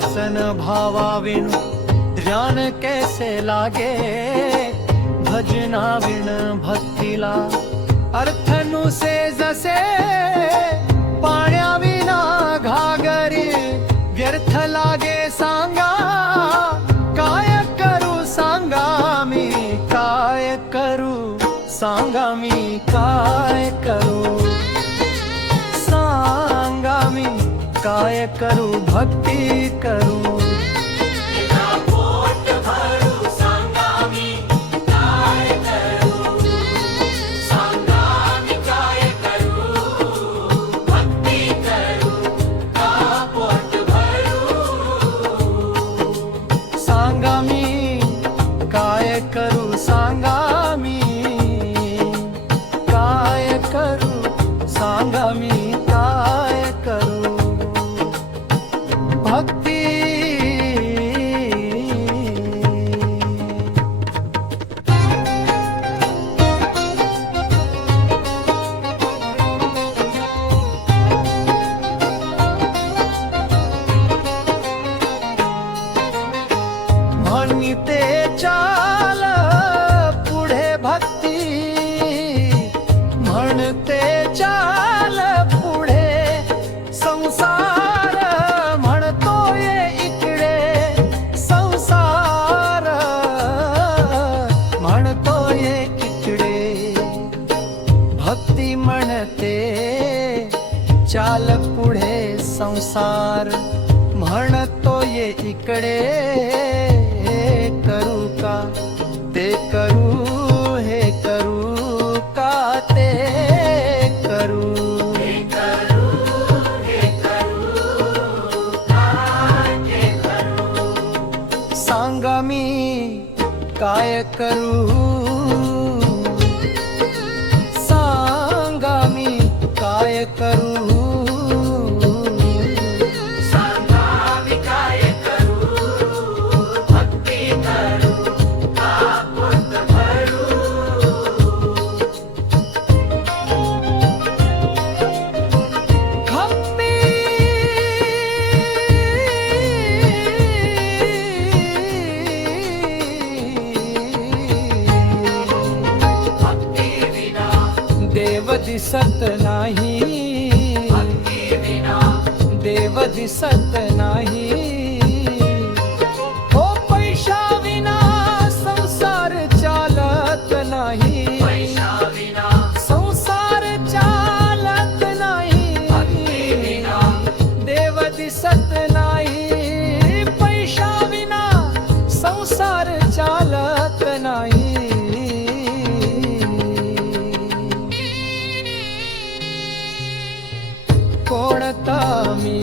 शासन भावाविण ध्यान कैसे लागे, भजना विण भक्तीला अर्थ नुसे जसे, पाण्याविना घागरी व्यर्थ लागे सांगा, काय करू सांगा मी, काय करू सांगा मी, काय करू सांगा मी, काय करू भक्ती करू। सांगा मी काय करू, सांगा मी काय करू, सांगा मी काय करू भक्ती। म्हणते चाल पुढे भक्ती, म्हणते चाल पुढे संसार, म्हणतोय इकडे संसार, म्हणतोय इकडे भक्ती, म्हणते चाल पुढे संसार, म्हणतोय इकडे करू का ते करू, हे करू का ते करू, हे करू, हे करू का ते करू। सांगा मी काय करू, सांगा मी काय करू, देव दिसत नाही, देव दिसत नाही, हो पैशा विना संसार चालत नाही, संसार चालत नाही, देव दिसत नाही, पैशा विना संसार चालत नाही। कोणता मी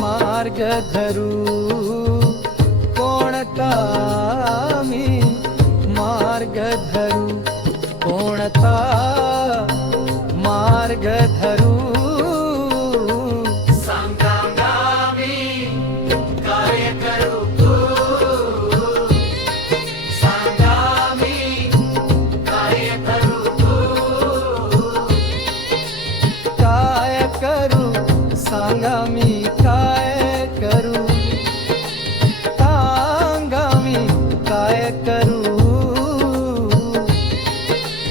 मार्ग धरू, कोणता मी मार्ग धरू, कोणता मार्ग धरू, सांगा मी काय करू, सांगा मी काय करू, काय करू सांगा मी काय करू,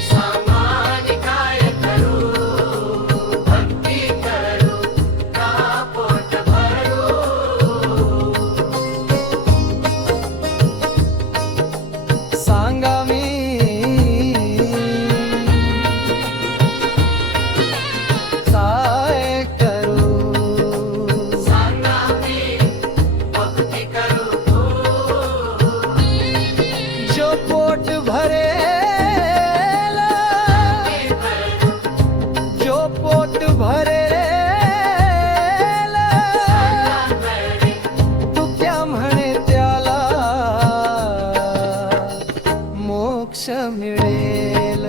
सांगा मी काय करू, भक्ती करू का पोट भरू, सांगा मी काय करू, सांगा मी भक्ती करू, जो पोट भरेल, जो पोट भरेल, तू क्या म्हणे त्याला मोक्ष मिळेल,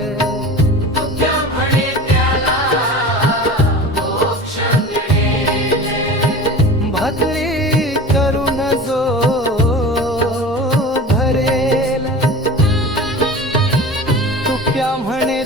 भक्ती करून जो भरेल, तू क्या म्हणे